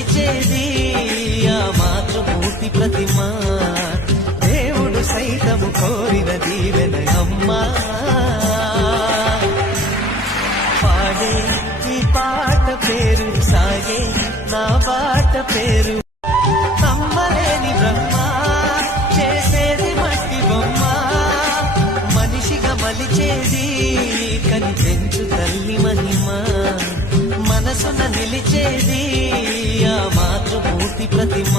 నిలిచేది ఆ మాతృమూర్తి ప్రతిమ. దేవుడు సైతము కోరిన దీవెన అమ్మా. పాడే ఈ పాట పేరు సాగే నా పాట పేరు. అమ్మలేని బ్రహ్మ చేసేది మట్టి బొమ్మ, మనిషిగా మలిచేది కని పెంచు తల్లి మహిమ. మనసున నిలిచేది ఆ మాతృమూర్తి ప్రతిమ.